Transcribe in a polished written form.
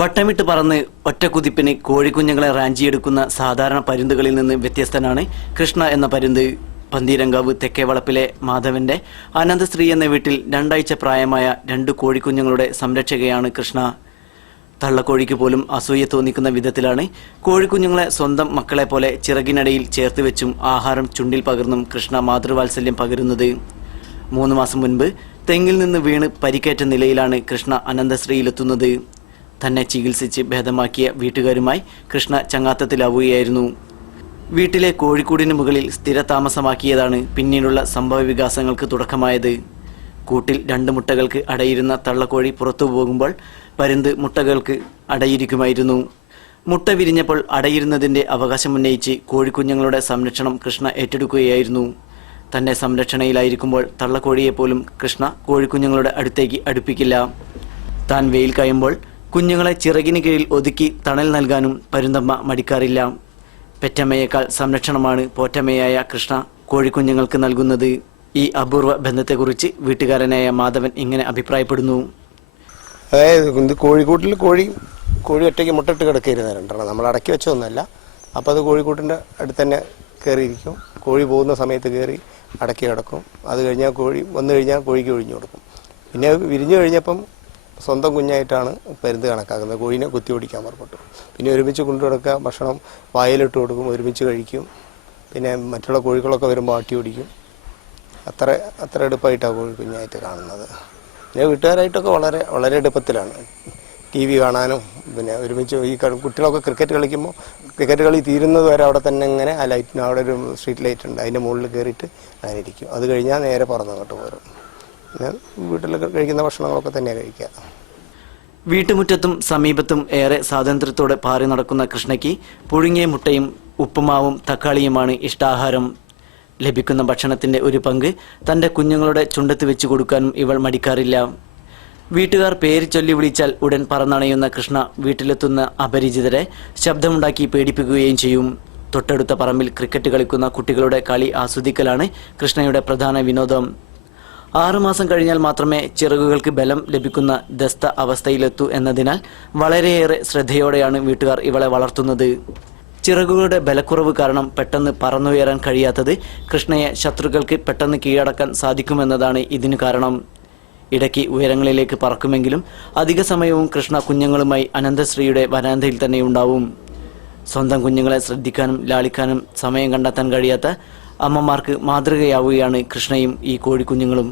വട്ടമിട്ട് പറന്ന് ഒറ്റക്കുതിപ്പിന് കോഴിക്കുഞ്ഞുങ്ങളെ റാഞ്ചിയെടുക്കുന്ന സാധാരണ പരുന്തുകളിൽ നിന്ന് വ്യത്യസ്തനാണ് കൃഷ്ണ എന്ന പരുന്ത്. പന്തീരങ്കാവ് തെക്കേവളപ്പിലെ മാധവന്റെ അനന്തശ്രീ എന്ന വീട്ടിൽ 2 ആഴ്ച പ്രായമായ 2 കോഴിക്കുഞ്ഞുങ്ങളുടെ സംരക്ഷകയാണ് കൃഷ്ണ. തള്ളക്കോഴിക്ക് പോലും അസൂയ തോന്നിക്കുന്ന വിധത്തിലാണ് കോഴിക്കുഞ്ഞുങ്ങളെ സ്വന്തം മക്കളെ പോലെ ചിറകിനടിയിൽ ചേർത്ത് വെച്ചും ആഹാരം ചുണ്ടിൽ പകർന്നും കൃഷ്ണ മാതൃവാത്സല്യം പകരുന്നത്. 3 മാസം മുൻപ് തെങ്ങിൽ നിന്ന് വീണ് പരിക്കേറ്റ നിലയിലാണ് കൃഷ്ണ അനന്തശ്രീയിലെത്തുന്നത്. തന്നെ ചികിത്സിച്ച് ഭേദമാക്കിയ വീട്ടുകാരുമായി കൃഷ്ണ ചങ്ങാത്തത്തിലാവുകയായിരുന്നു. വീട്ടിലെ കോഴിക്കൂടിന് മുകളിൽ സ്ഥിരതാമസമാക്കിയതാണ് പിന്നീടുള്ള സംഭവ വികാസങ്ങൾക്ക് തുടക്കമായത്. കൂട്ടിൽ 2 മുട്ടകൾക്ക് അടയിരുന്ന തള്ളക്കോഴി പുറത്തു പോകുമ്പോൾ പരുന്ത് മുട്ടകൾക്ക് അടയിരിക്കുമായിരുന്നു. മുട്ട വിരിഞ്ഞപ്പോൾ അടയിരുന്നതിൻ്റെ അവകാശമുന്നയിച്ച് കോഴിക്കുഞ്ഞുങ്ങളുടെ സംരക്ഷണം കൃഷ്ണ ഏറ്റെടുക്കുകയായിരുന്നു. തന്റെ സംരക്ഷണയിലായിരിക്കുമ്പോൾ തള്ളക്കോഴിയെപ്പോലും കൃഷ്ണ കോഴിക്കുഞ്ഞുങ്ങളുടെ അടുത്തേക്ക് അടുപ്പിക്കില്ല. താൻ വെയിൽ കഴിയുമ്പോൾ കുഞ്ഞുങ്ങളെ ചിറകിന് കീഴിൽ ഒതുക്കി തണൽ നൽകാനും പരുന്തമ്മ മടിക്കാറില്ല. പെറ്റമ്മയേക്കാൾ സംരക്ഷണമാണ് പോറ്റമ്മയായ കൃഷ്ണ കോഴിക്കുഞ്ഞുങ്ങൾക്ക് നൽകുന്നത്. ഈ അപൂർവ ബന്ധത്തെക്കുറിച്ച് വീട്ടുകാരനായ മാധവൻ ഇങ്ങനെ അഭിപ്രായപ്പെടുന്നു. അതായത് കോഴിക്കൂട്ടിൽ കോഴി ഒറ്റയ്ക്ക് മുട്ടിട്ട് കിടക്കരുത് 2 നമ്മൾ അടക്കി വെച്ചൊന്നുമല്ല. അപ്പോൾ അത് കോഴിക്കൂട്ടിൻ്റെ അടുത്ത് തന്നെ കയറിയിരിക്കും. കോഴി പോകുന്ന സമയത്ത് കയറി അടക്കി കിടക്കും. അത് കഴിഞ്ഞാൽ കോഴി വന്നു കഴിഞ്ഞാൽ കോഴിക്ക് ഒഴിഞ്ഞു കൊടുക്കും. പിന്നെ വിരിഞ്ഞു കഴിഞ്ഞപ്പം സ്വന്തം കുഞ്ഞായിട്ടാണ് പരുന്ത് കണക്കാക്കുന്നത്. കോഴിനെ കുത്തി ഓടിക്കാൻ പുറപ്പെട്ടു. പിന്നെ ഒരുമിച്ച് കൊണ്ടു കിടക്കുക, ഭക്ഷണം വായിലിട്ട് കൊടുക്കും, ഒരുമിച്ച് കഴിക്കും. പിന്നെ മറ്റുള്ള കോഴികളൊക്കെ വരുമ്പോൾ ആട്ടി ഓടിക്കും. അത്ര എടുപ്പായിട്ടാണ് കോഴി കുഞ്ഞായിട്ട് കാണുന്നത്. പിന്നെ വീട്ടുകാരായിട്ടൊക്കെ വളരെ എടുപ്പത്തിലാണ്. TV കാണാനും പിന്നെ ഒരുമിച്ച് ഈ കുട്ടികളൊക്കെ ക്രിക്കറ്റ് കളിക്കുമ്പോൾ ക്രിക്കറ്റ് കളി തീരുന്നത് വരെ അവിടെ തന്നെ ഇങ്ങനെ ആ ലൈറ്റിന് അവിടെ ഒരു സ്ട്രീറ്റ് ലൈറ്റ് ഉണ്ട്, അതിൻ്റെ മുകളിൽ കയറിയിട്ട് അങ്ങനെ ഇരിക്കും. അത് കഴിഞ്ഞാൽ നേരെ പറന്നങ്ങോട്ട് പോരും. പിന്നെ വീട്ടിൽ കഴിക്കുന്ന ഭക്ഷണങ്ങളൊക്കെ തന്നെയാണ് കഴിക്കുക. വീട്ടുമുറ്റത്തും സമീപത്തും ഏറെ സ്വാതന്ത്ര്യത്തോടെ പാറി നടക്കുന്ന കൃഷ്ണയ്ക്ക് പുഴുങ്ങിയ മുട്ടയും ഉപ്പുമാവും തക്കാളിയുമാണ് ഇഷ്ടാഹാരം. ലഭിക്കുന്ന ഭക്ഷണത്തിന്റെ ഒരു പങ്ക് തന്റെ കുഞ്ഞുങ്ങളുടെ ചുണ്ടത്ത് വെച്ചു കൊടുക്കാനും ഇവൾ മടിക്കാറില്ല. വീട്ടുകാർ പേര് ചൊല്ലി വിളിച്ചാൽ ഉടൻ പറന്നണയുന്ന കൃഷ്ണ വീട്ടിലെത്തുന്ന അപരിചിതരെ ശബ്ദമുണ്ടാക്കി പേടിപ്പിക്കുകയും ചെയ്യും. തൊട്ടടുത്ത പറമ്പിൽ ക്രിക്കറ്റ് കളിക്കുന്ന കുട്ടികളുടെ കളി ആസ്വദിക്കലാണ് കൃഷ്ണയുടെ പ്രധാന വിനോദം. 6 മാസം കഴിഞ്ഞാൽ മാത്രമേ ചിറകുകൾക്ക് ബലം ലഭിക്കുന്ന ദസ്ത അവസ്ഥയിലെത്തൂ എന്നതിനാൽ വളരെയേറെ ശ്രദ്ധയോടെയാണ് വീട്ടുകാർ ഇവളെ വളർത്തുന്നത്. ചിറകുകളുടെ ബലക്കുറവ് കാരണം പെട്ടെന്ന് പറന്നുയരാൻ കഴിയാത്തത് കൃഷ്ണയെ ശത്രുക്കൾക്ക് പെട്ടെന്ന് കീഴടക്കാൻ സാധിക്കുമെന്നതാണ് ഇതിനു കാരണം. ഇടയ്ക്ക് ഉയരങ്ങളിലേക്ക് പറക്കുമെങ്കിലും അധിക സമയവും കൃഷ്ണ കുഞ്ഞുങ്ങളുമായി അനന്തശ്രീയുടെ വരാന്തയിൽ തന്നെ ഉണ്ടാവും. സ്വന്തം കുഞ്ഞുങ്ങളെ ശ്രദ്ധിക്കാനും ലാളിക്കാനും സമയം കണ്ടെത്താൻ കഴിയാത്ത അമ്മമാർക്ക് മാതൃകയാവുകയാണ് കൃഷ്ണയും ഈ കോഴിക്കുഞ്ഞുങ്ങളും.